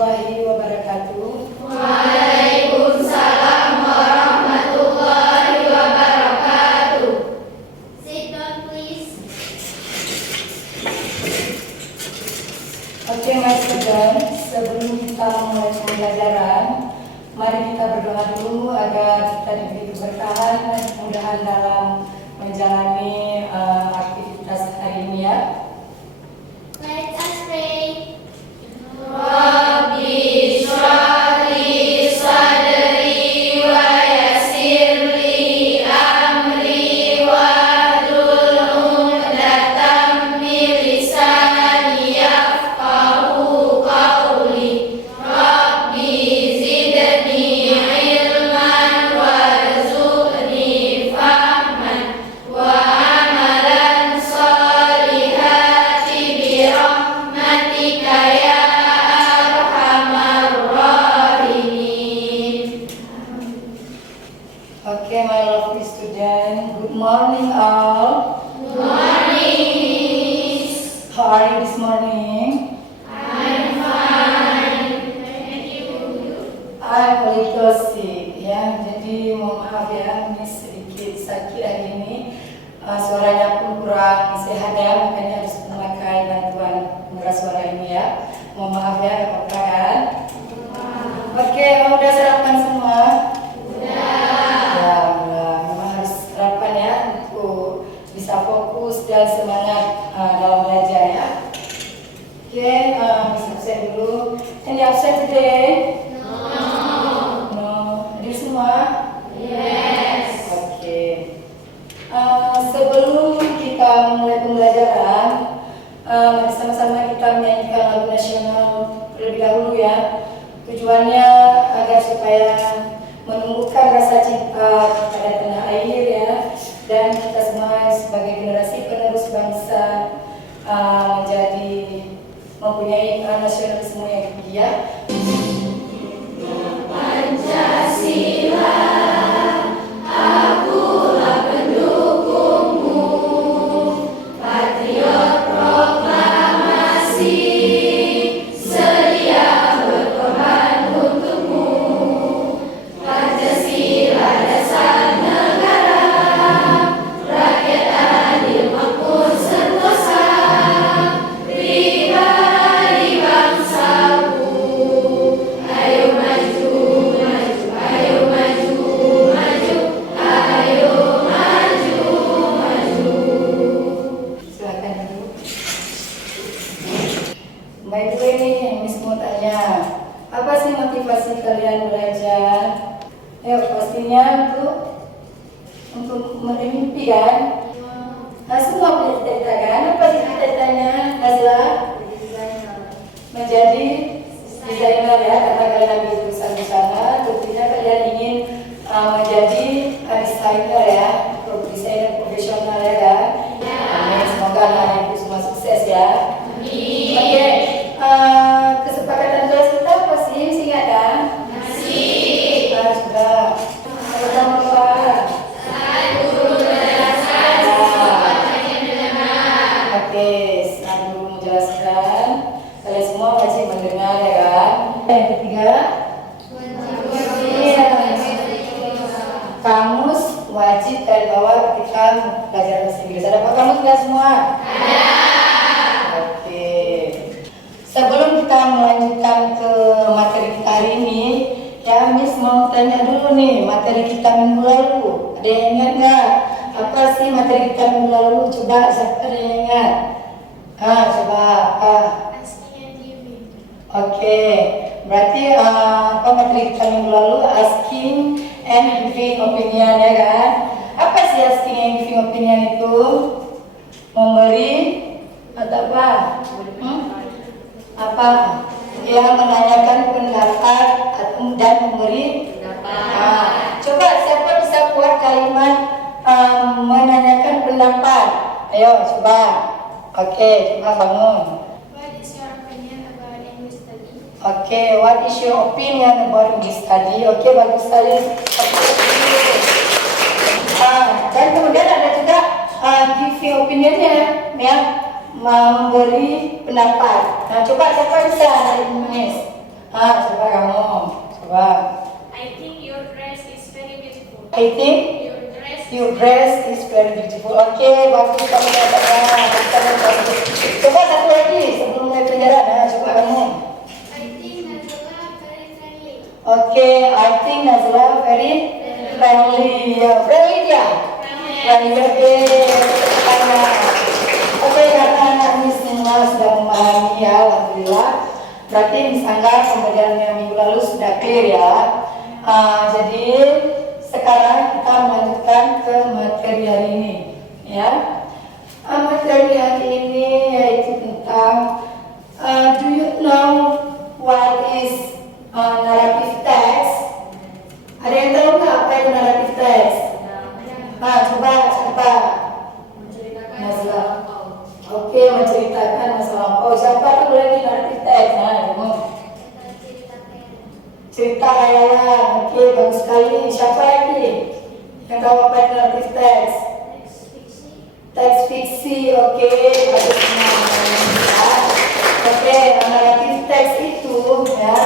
warahmatullahi wabarakatuh. Waalaikumsalam warahmatullahi wabarakatuh. Sit down, please. Oke, my students, sebelum kita mulai pembelajaran, mari kita berdoa dulu agar kita diberi keberkahan dan kemudahan dalam menjalani aktivitas hari ini ya. Let us pray. Rabbi shrah li sadri wa yassir li amri wahlul 'uqdatam min lisani yafqahu qawli. Rabbi zidni ilman warzuqni fahman wa amalan sholihati bi rahmatika ya arhamar rahimin. Okay, my lovely student, good morning all. Good morning, Miss. How are you this morning? I'm fine. Thank you. I'm a little sick ya, jadi mohon maaf ya, Miss sedikit sakit hari ini. Suaranya pun kurang sehat ya, makanya harus memakai bantuan pengeras suara ini ya. Mohon maaf ya, gak apa-apa kan? Oke, udah sarapan semua? Ya, memang harus sarapan ya untuk bisa fokus dan semangat dalam belajar ya. Oke, Miss absen dulu. Any absent today? No. Hadir semua? Yes. Oke. Sebelum kita mulai pembelajaran, mari sama-sama kita menyanyikan lagu nasional terlebih dahulu ya. Tujuannya agar supaya menumbuhkan rasa cinta pada tanah air ya, dan kita semua sebagai generasi penerus bangsa menjadi mempunyai nasionalisme yang tinggi ya. Pancasila, akulah pendukungmu, patriot proklamasi, sedia berkorban untukmu. Pancasila dasar negara, rakyat adil makmur sentosa, pribadi bangsaku. Ayo maju, maju, ayo maju, maju, ayo maju, maju. Silakan dulu. By the way nih, Miss mau tanya, apa sih motivasi kalian belajar? Pastinya untuk mimpi kan? Semua punya cita-cita kan? Apa sih cita-citanya, Nazla? Menjadi desainer ya, karena kalian ambil jurusan di sana, tentunya kalian ingin menjadi desainer ya, desainer profesional ya kan? Amin. Semoga anak-anak itu semua sukses ya. Oke, kesepakatan kelas kita apa sih? Masih ingat kan? Sudah. Pertama apa? Oke, saya dulu menjelaskan. Kalian semua wajib mendengar ya kan? Yang ketiga, iya, kamus wajib dari bawah ketika belajar bahasa Inggris. Ada apa kamus nggak semua? Oke. Sebelum kita melanjutkan ke materi kita hari ini, ya Miss mau tanya dulu nih, materi kita minggu lalu. Ada yang ingat nggak? Apa sih materi kita minggu lalu? Coba siapa ada yang ingat? Coba. Oke, berarti apa materi kita minggu lalu? Asking and giving opinion ya kan? Apa sih asking and giving opinion itu? Memberi atau apa? Apa? Yang menanyakan pendapat dan memberi pendapat. Coba siapa bisa buat kalimat menanyakan pendapat? Ayo coba. Oke, coba bangun. What is your opinion about English study? Oke, what is your opinion about English study? Oke, bagus sekali. Dan kemudian ada juga giving opinionnya ya, memberi pendapat. Nah, coba siapa bisa dari Miss? Coba kamu. Coba. I think your dress is very beautiful. I think your dress is very beautiful. Oke, bagus kamu katakan. Coba satu lagi sebelum mulai pelajaran ya. Coba kamu. I think Nazla very friendly. Oke, I think Nazla very friendly. Ya, friendly dia. Friendly. Oke, karena anak Miss semua sudah memahami ya, alhamdulillah. Berarti Miss Angga pembelajaran yang minggu lalu sudah clear ya. Jadi sekarang kita melanjutkan ke materi hari ini ya. Materi hari ini yaitu tentang do you know what is narrative text? Ada yang tahu nggak apa itu narrative text? Coba Nazla. Oke, menceritakan masa lampau. Siapa tahu lagi narrative text? Kamu cerita khayalan. Oke, bagus sekali. Siapa lagi yang tahu apa itu narrative text? Teks fiksi. Oke, bagus semua. Oke, narrative text itu ya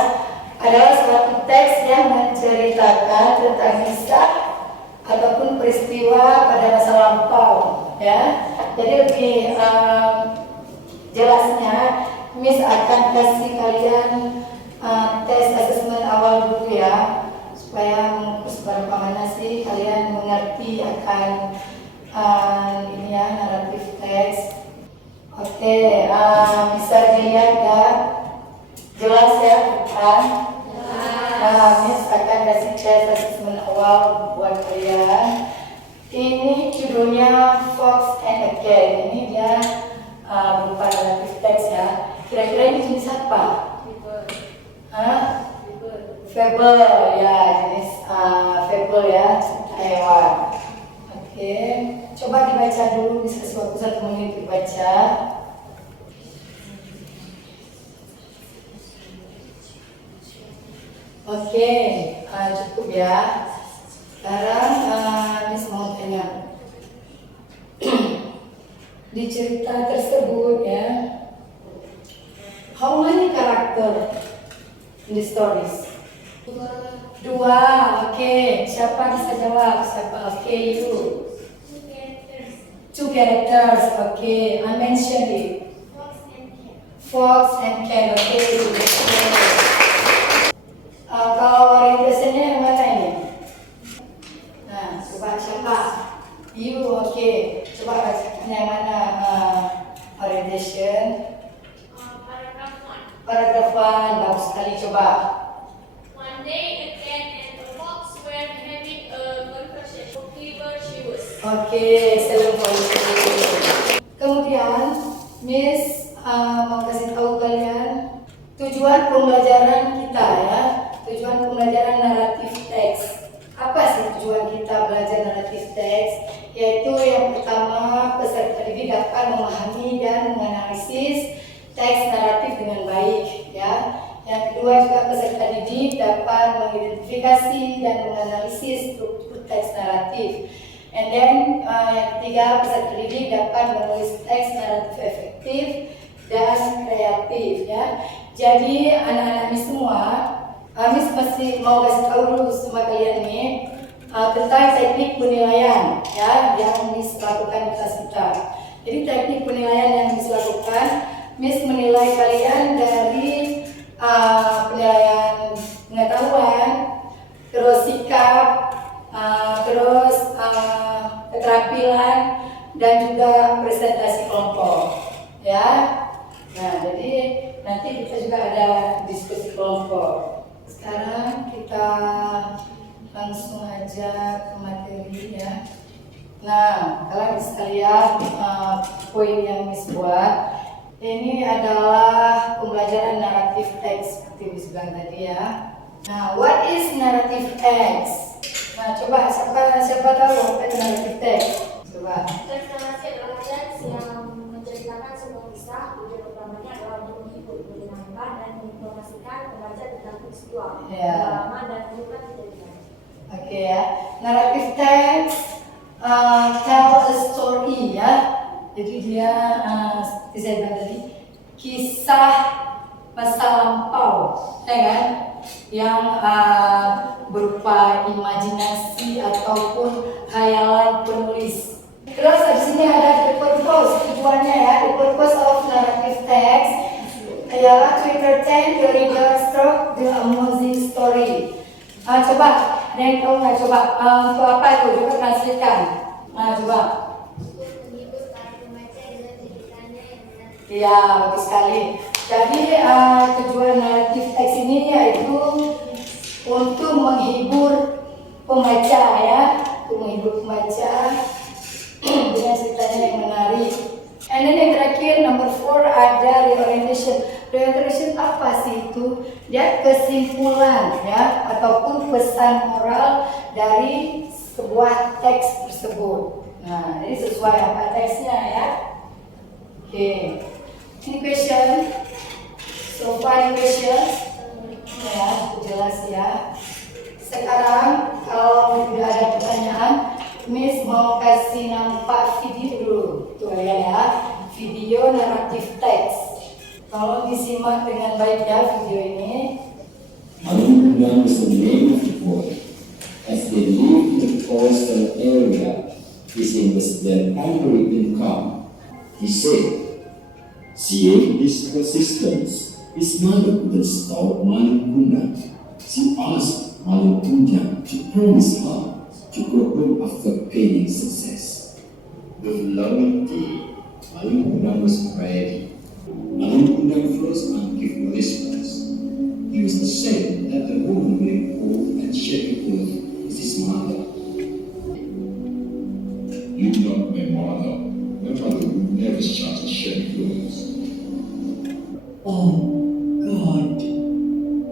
adalah suatu teks yang menceritakan tentang kisah ataupun peristiwa pada masa lampau ya. Jadi lebih jelasnya Miss akan kasih kalian tes asesmen awal dulu ya, supaya mengukus berapa mana sih kalian mengerti akan ini ya, narrative text. Oke, bisa dilihat ya, jelas ya kan? Miss akan kasih tes asesmen awal buat kalian. Ini judulnya Fox and Again. Ini dia berupa narrative text ya. Kira-kira ini jenis apa? Fable ya, jenis fable ya, cerita hewan. Oke, coba dibaca dulu, bisa kasih waktu 1 menit dibaca. Oke, cukup ya. Sekarang Miss mau tanya. Di cerita tersebut ya, how many character in the stories? Dua. Oke, siapa bisa jawab? Siapa? Oke, you. Two characters. Oke, I mentioned it. Fox and cat. Oke. Kalau orientasinya yang mana ini? Nah, coba siapa? You. Oke. Coba bacakan yang mana orientation? Paragraph 1. Bagus sekali. Coba. One day a cat and a fox were having a conversation. Whoever she was. Oke, salam for you. Kemudian Miss mau kasih tahu kalian tujuan pembelajaran kita ya. Tujuan pembelajaran naratif teks. Apa sih tujuan kita belajar naratif teks? Yaitu yang pertama, peserta didik dapat memahami dan menganalisis teks naratif dengan baik ya. Yang kedua juga peserta didik dapat mengidentifikasi dan menganalisis struktur teks naratif. And then yang ketiga, peserta didik dapat menulis teks naratif efektif dan kreatif ya. Jadi anak-anak Miss semua, Miss masih mau kasih tahu dulu sama kalian nih tentang teknik penilaian ya yang Miss lakukan di kelas kita. Jadi teknik penilaian yang Miss lakukan, Miss menilai kalian dari penilaian pengetahuan, terus sikap, terus keterampilan dan juga presentasi kelompok ya. Nah, jadi nanti kita juga ada diskusi kelompok. Sekarang kita langsung aja ke materi ya. Nah, kalian sekalian poin yang Miss buat ini adalah pembelajaran naratif teks seperti Miss bilang tadi ya. Nah, what is narrative text? Nah, coba siapa tahu apa itu narrative text? Coba. Teks narasi adalah teks yang menceritakan sebuah kisah. Tujuan utamanya adalah untuk menghibur, menyenangkan, dan menginformasikan pembaca tentang peristiwa, pengalaman, dan kehidupan kejadian. Oke ya. Narrative text tell a story ya. Jadi dia seperti saya bilang tadi, kisah masa lampau ya kan? Yang berupa imajinasi ataupun khayalan penulis. Terus di sini ada the purpose, tujuannya ya. The purpose of narrative text ialah to entertain the reader through the amusing story. Coba, ada yang tahu nggak? Coba, untuk apa itu? Coba translatekan. Coba. Iya, bagus sekali. Jadi tujuan naratif teks ini yaitu untuk menghibur pembaca ya, untuk menghibur pembaca dengan ceritanya yang menarik. And then yang terakhir number 4 ada reorientation. Reorientation apa sih itu? Dia kesimpulan ya ataupun pesan moral dari sebuah teks tersebut. Nah, jadi sesuai apa teksnya ya. Oke. Ini question. So far questions. Ya, jelas ya. Sekarang kalau tidak ada pertanyaan, Miss mau kasih nampak video dulu. Tuh ya, video naratif teks. Tolong disimak dengan baik ya video ini. Malungkundang was the name of the boy. As they lived in the coastal area, this was their primary income. He said, seeing his persistence, his mother couldn't stop Malungkundang. She asked Malungkundang to promise her to go home after gaining success. With loving tea, Malungkundang was ready. Malungkundang first gave no response. He was ashamed that the woman wearing cold and shabby clothes is his mother. "You're not my mother. My mother would never shut a shabby clothes." Oh God,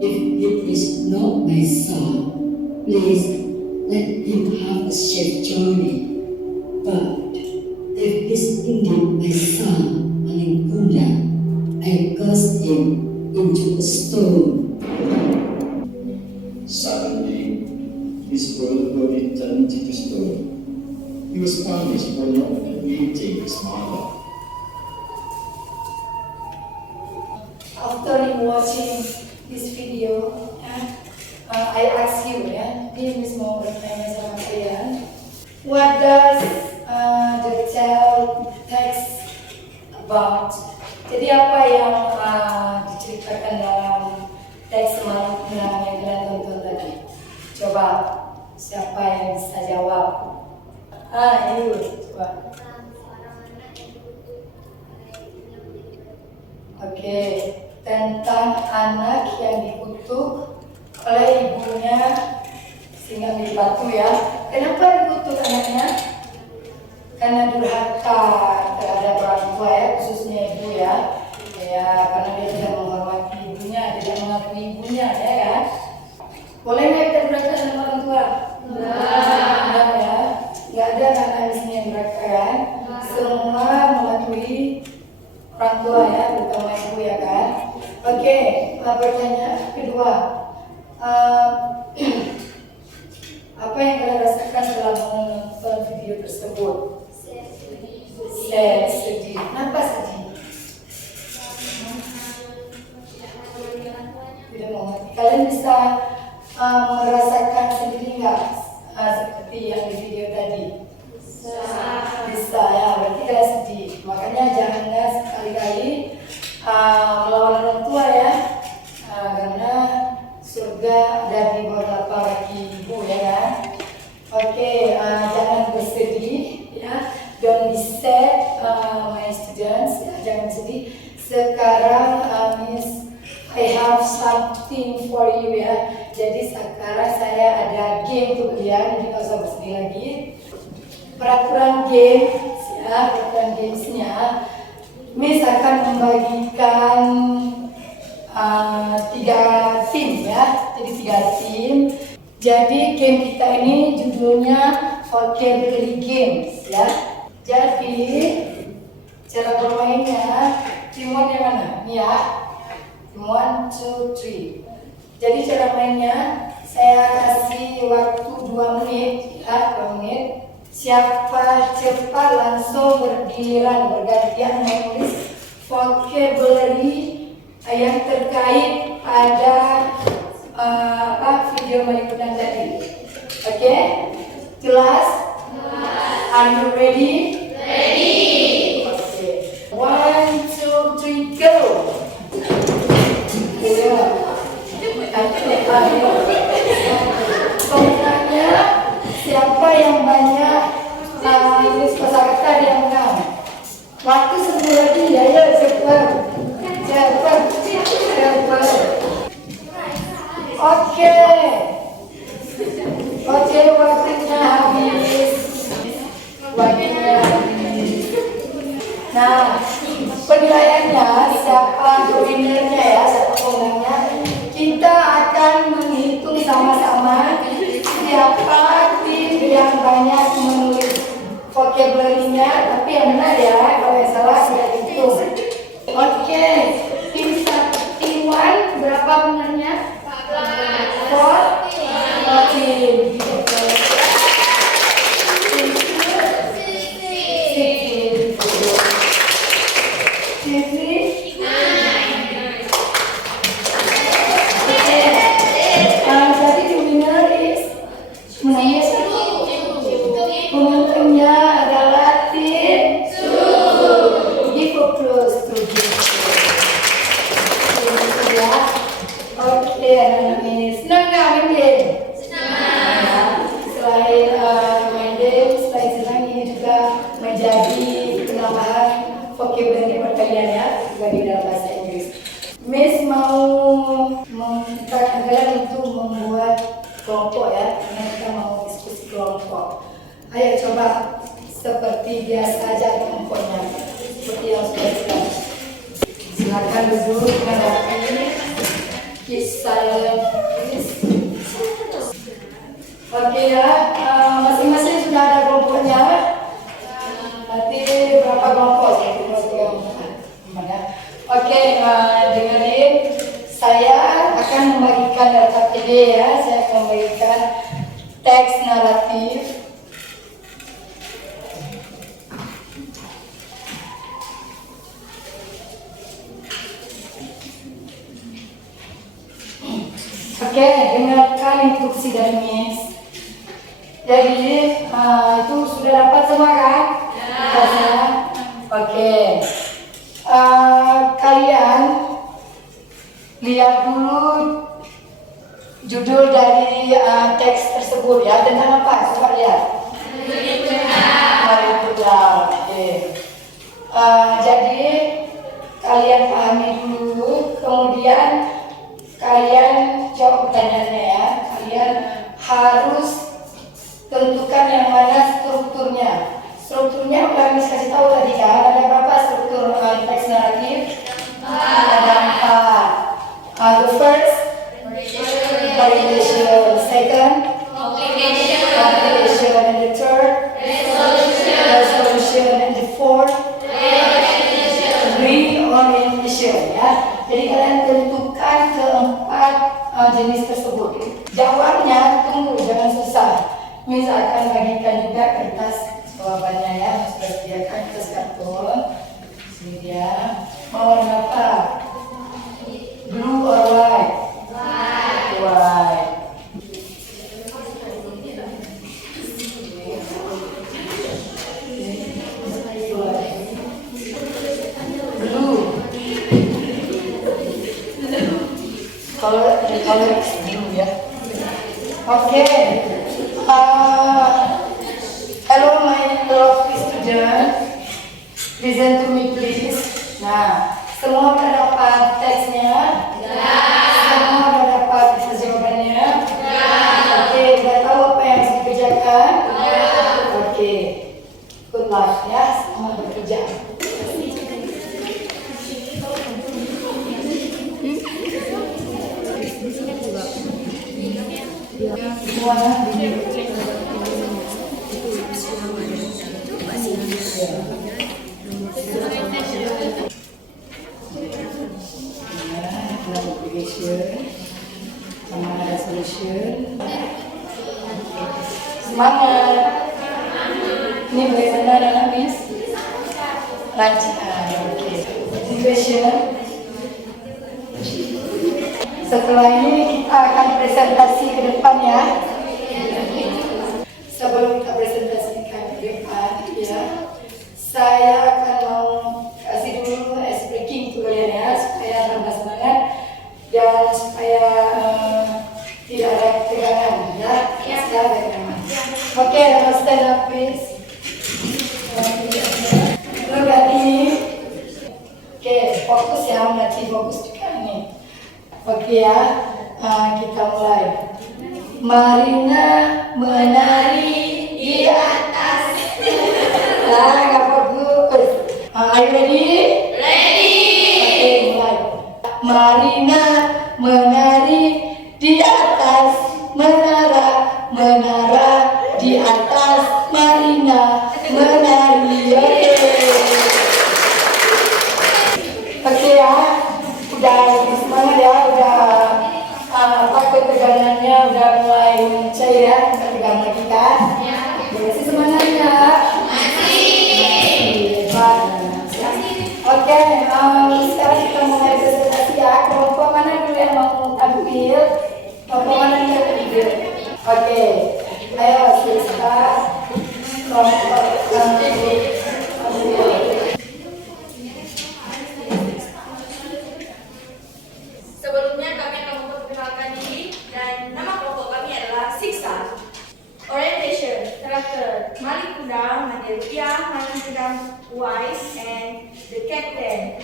if it is not my son, please let him have a safe journey. But if it's indeed my son, Malungkundang, I cast him into a stone. Suddenly, his whole body turned into stone. He was punished for not admitting his mother. After watching this video, I ask you ya, ini Miss mau bertanya sama kalian, what does the tale text about? Jadi apa yang diceritakan dalam teks Malungkundang yang kalian tonton tadi? Coba siapa yang bisa jawab? Ibu, coba. Oke, tentang anak yang dikutuk oleh ibunya sehingga menjadi batu ya. Kenapa dikutuk anaknya? Karena durhaka terhadap orang tua ya, khususnya ibu ya. Ya, karena dia tidak menghormati ibunya, tidak mengakui ibunya ya kan. Boleh nggak kita durhaka sama orang tua? Enggak ya. Nggak ada anak di sini yang durhaka kan. Semua mengakui orang tua ya, terutama ibu ya kan. Oke, pertanyaan kedua. Apa yang kalian rasakan setelah menonton video tersebut? Sedih. Kenapa sedih? Tidak mengerti. Kalian bisa merasakan sendiri nggak seperti yang di video tadi? Bisa ya, berarti kalian sedih. Makanya jangan sekali-kali melawan orang tua ya, karena surga ada di bawah telapak kaki ibu ya kan. Oke, jangan bersedih ya. Don't be sad, my students. Ya, jangan sedih. Sekarang Miss, I have something for you ya. Jadi sekarang saya ada game untuk kalian, jadi nggak usah bersedih lagi. Peraturan game, ya, peraturan gamesnya, Miss akan membagikan 3 tim ya, jadi 3 tim. Jadi game kita ini judulnya vocabulary games ya. Jadi cara bermainnya, tim 1 yang mana? Ini ya, tim 1, 2, 3. Jadi cara mainnya, saya kasih waktu 2 menit ya, 2 menit. Siapa cepat langsung bergiliran bergantian menulis vocabulary yang terkait ada video meliputan tadi. Oke? Jelas? Are you ready? Ready. Okay. 1, 2, 3, go. Pemenangnya siapa yang banyak tulis kosakata yang menang? Waktu 10 lagi ya, cepat. Oke, waktunya habis. Nah, penilaiannya siapa winnernya ya, siapa pemenangnya. Kita akan menghitung sama-sama siapa tim yang banyak menulis vocabulary-nya, tapi yang benar ya, kalau yang salah sudah dihitung. Oke, tim 1 berapa benarnya? 14. Pemenangnya adalah tim 2. Give applause to this. Oke, ini senang nggak main game? Senang. Selain main game, selain senang ini juga menjadi penambahan vocabulary perkalian ya, juga di dalam bahasa Inggris. Miss mau meminta kalian untuk membuat kelompok ya, karena kita mau diskusi kelompok. Ayo coba seperti biasa aja kelompoknya, seperti yang sudah kita. Silakan duduk menghadapi kisah. Oke ya, masing-masing sudah ada kelompoknya. Nanti berapa kelompok ya? Oke, dengerin. Saya akan membagikan data PD ya. Saya akan membagikan teks naratif. Oke, dengarkan instruksi dari Miss. Jadi itu sudah dapat semua kan? Ya. Oke. Kalian lihat dulu judul dari teks tersebut ya. Tentang apa? Coba lihat. Hari Buddha. Oke. Jadi kalian pahami dulu, kemudian kalian jawab pertanyaannya ya. Kalian harus tentukan yang mana strukturnya. Strukturnya udah bisa kasih tahu tadi kan. Ada berapa struktur teks naratif? Ada 4. The first, variation. Second, complication. And the third, resolution. And the fourth, reorientation ya. Jadi kalian tentukan keempat jenis tersebut. Jawabnya tunggu, jangan susah. Miss akan bagikan juga kertas jawabannya ya. Sudah sediakan kertas karton. Ini dia. Mau warna apa? Blue or white? White. Color blue ya. Oke. Hello my lovely student. Listen to me please. Nah, semua sudah dapat teksnya? Ya. Semua sudah dapat jawabannya? Ya. Oke, sudah tahu apa yang harus dikerjakan? Ya. Oke. Good luck ya, selamat bekerja. Semangat. Ini bagaimana anak Miss? Lancar. Oke. Situation. Setelah ini kita akan presentasi ke depan ya. Sebelum kita presentasikan ke depan ya, saya akan mau kasih dulu ice breaking ke kalian ya, supaya tambah semangat dan supaya tidak ada tegangan ya. Oke, stand up please. Look at me. Oke, fokus ya, nanti fokus juga nih. Oke ya, kita mulai. Marina menari di atas. Nggak fokus. Are you ready? Ready. Oke, mulai. Marina menari di atas menara, menara di atas Marina menari. Oke ya, udah semangat ya, udah ketegangannya udah mulai mencair ya, kita tegang lagi kan? Masih semangatnya? Masih. Oke, sekarang kita mulai presentasi ya. Kelompok mana dulu yang mau tampil? Kelompok mana yang mau tampil? Oke, ayo siswa kelompok tampil. Sebelumnya kami akan memperkenalkan diri dan nama kelompok kami adalah Siksa. Orientation, karakter, Malik Kudang, Nadia Rupiah, Malik Kudang Wise, and the captain.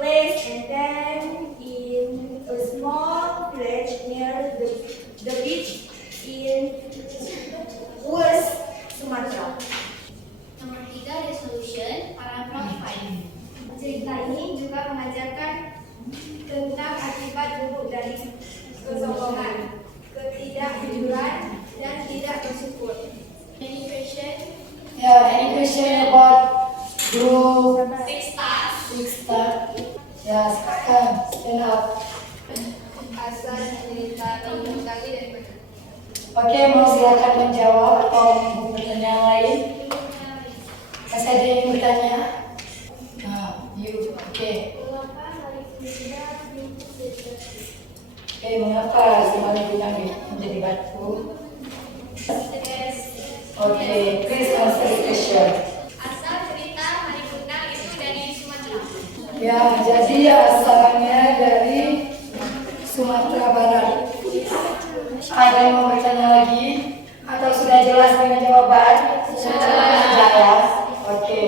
Place and then in a small village near the beach in Ues, Sumatera. Nomor 3, resolution, paragraf 5. Cerita ini juga mengajarkan tentang akibat buruk dari kesombongan, ketidakjujuran, dan tidak bersyukur. Any question? Yeah, any question about group 6 stars. 6 star? Ya, silakan stand up. Asal cerita kamu sekali dari mana? Oke, mau silakan menjawab atau pertanyaan lain? Masih ada yang bertanya? Nah, you, oke. Oke, mengapa si Malik Kudang menjadi batu? Oke, please answer the question. Asal cerita Malik Kudang itu dari Sumatera. Ya, jadi asalnya dari Sumatera Barat. Ada yang mau bertanya lagi? Atau sudah jelas dengan jawaban? Sudah jelas. Oke.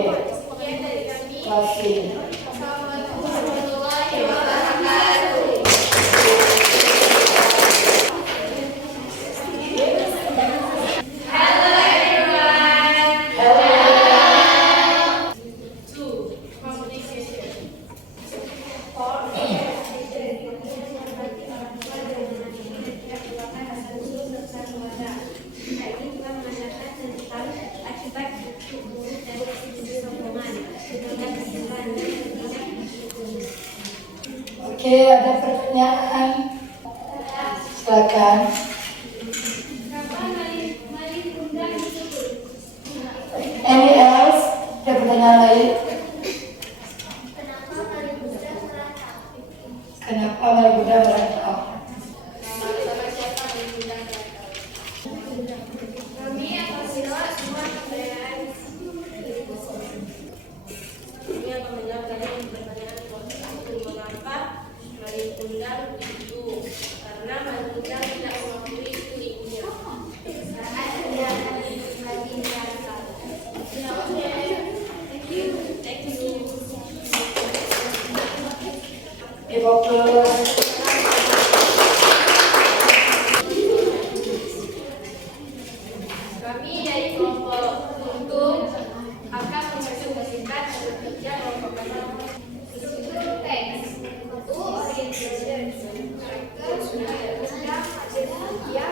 Terima kasih. Assalamualaikum warahmatullahi wabarakatuh. Hello everyone. Hello. 2. Communication. Oke, ada pertanyaan? Silakan. Any else? Ada pertanyaan lain? Kenapa Malik Kudang merantau? Kami apabila semua kebudayaan Ini akan menjawab pertanyaan mengapa Malik Kudang itu, karena Malik Kudang tidak mengakui itu ibunya. saat dia lagi merasa. Thank you. Fokus. Kami dari kelompok Untung akan mempresentasikan tiga kelompok kami. Struktur teks. 1. Orientation. Karakter, Nadia Rupiah,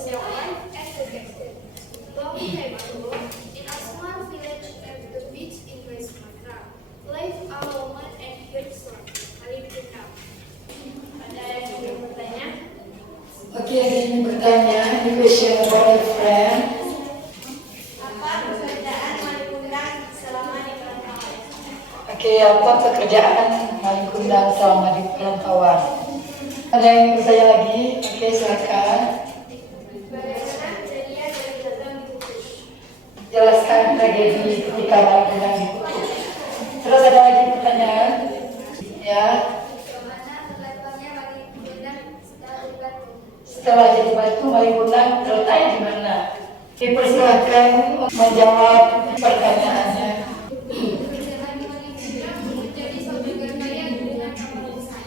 Siawan, and the captain. Long time ago, in a small village at the beach in West Sumatra, lived a woman and her son, Malik Kudang. Ada yang ingin bertanya? Oke, ada yang bertanya? Any question about your friend? Apa pekerjaan Malik Kudang selama di perantauan? Oke, apa pekerjaan Malik Kudang selama di perantauan? Ada yang ingin bertanya lagi? Oke, silakan. Bagaimana kejadian dari datang di Kudus? Jelaskan tragedi ketika Malikuda dikutuk. Terus ada lagi pertanyaan? Ya. Bagaimana terletaknya Malikuda setelah dibantu? Setelah jadi batu, Malikuda terletaknya di mana? Dipersilakan menjawab pertanyaannya. Perjalanan Malikuda menjadi saudagar kaya dengan kapal besar.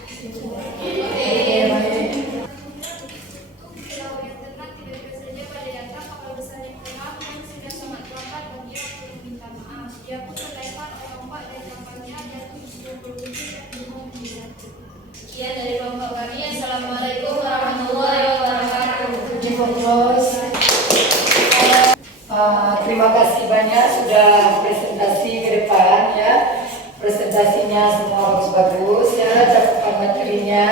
Pulau yang tenang tiba-tiba saja pada datang kapal besar yang tengah yang sudah sangat lambat dan dia perlu meminta maaf. Dia pun terlempar oleh ombak dan kapalnya jatuh di sebuah bukit dan gunung jatuh. Sekian dari kelompok kami. Assalamualaikum warahmatullahi wabarakatuh. Terus, terima kasih banyak sudah presentasi ke depan ya. Presentasinya semua bagus-bagus ya, cakupan materinya.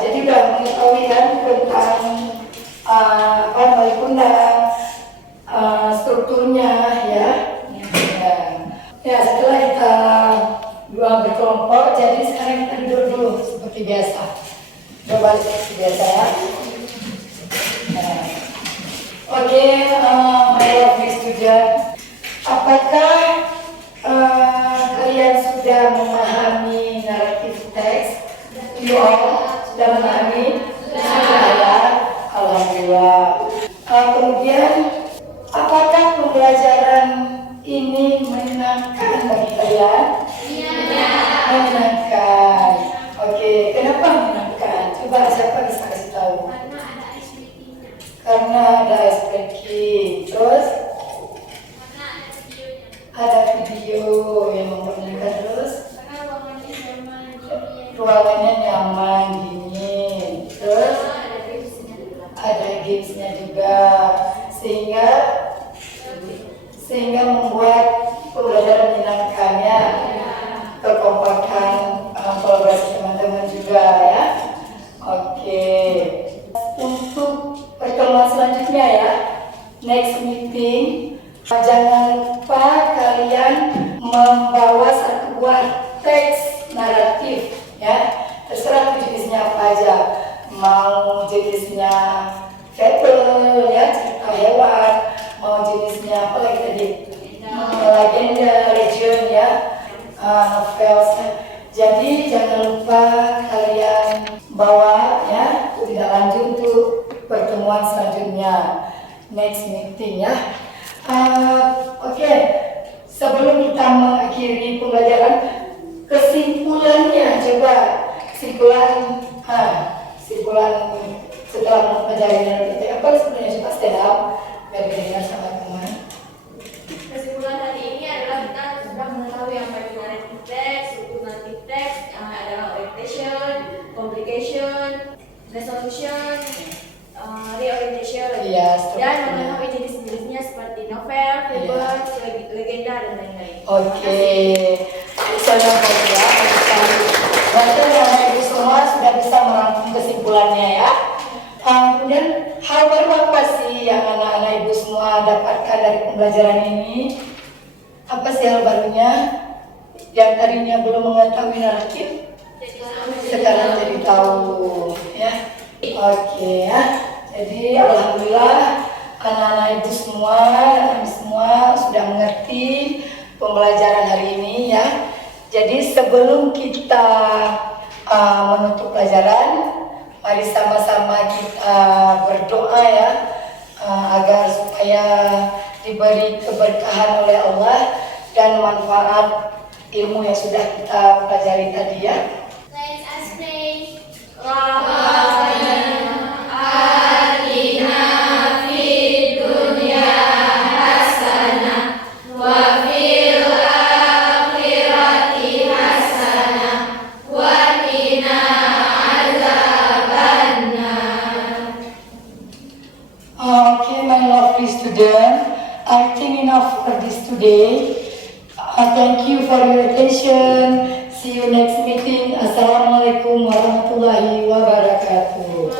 Jadi udah mengetahui kan tentang Malikuda, strukturnya ya. Ya setelah kita dua berkelompok, jadi sekarang kita duduk dulu seperti biasa. Coba seperti biasa ya. Oke, my lovely student, apakah kalian sudah memahami naratif teks? You all sudah memahami? Sudah ya, alhamdulillah. Kemudian, apakah pembelajaran ini menyenangkan bagi kalian? Iya. Menyenangkan. Oke, kenapa menyenangkan? Coba siapa bisa kasih tahu? Karena ada SPT-nya. Karena ada SPK. Terus Karena ada videonya. ada video yang memperkenalkan. Terus Karena ruangannya nyaman, dingin. ruangannya nyaman, dingin. Terus Ada gamesnya. ada gamesnya juga, sehingga membuat pembelajaran menyenangkan ya. Kekompakan, kolaborasi teman-teman juga ya. Oke. Untuk pertemuan selanjutnya ya, next meeting, jangan lupa kalian membawa satu buah teks naratif ya. Terserah jenisnya apa aja, mau jenisnya fable ya, cerita hewan, mau jenisnya apa lagi tadi, legenda, legend ya, novels. Jadi jangan lupa kalian bawa ya, tidak lanjut untuk pertemuan selanjutnya, next meeting ya. Oke, sebelum kita mengakhiri pembelajaran, kesimpulannya coba kesimpulan setelah mempelajari itu apa sebenarnya, coba stand up biar didengar sama teman. Kesimpulan hari ini adalah kita sudah mengetahui apa itu narrative text, struktur narrative text, adalah orientation, complication, resolution, reorientation, Iya, dan strukturnya. mengetahui jenis-jenisnya seperti novel, fable, legenda, dan lain-lain. Oke, saya mau ya, berarti Bapak Ibu semua sudah bisa merangkum kesimpulannya ya. Kemudian hal baru apa sih yang anak-anak ibu semua dapatkan dari pembelajaran ini? Apa sih hal barunya? Yang tadinya belum mengetahui naratif, sekarang jadi tahu ya. Oke ya. Jadi alhamdulillah anak-anak ibu semua sudah mengerti pembelajaran hari ini ya. Jadi sebelum kita menutup pelajaran, mari sama-sama kita berdoa ya, agar supaya diberi keberkahan oleh Allah dan manfaat ilmu yang sudah kita pelajari tadi ya. Let us pray. Okay, my lovely student, I think enough for this today. Thank you for your attention. See you next meeting. Assalamualaikum warahmatullahi wabarakatuh.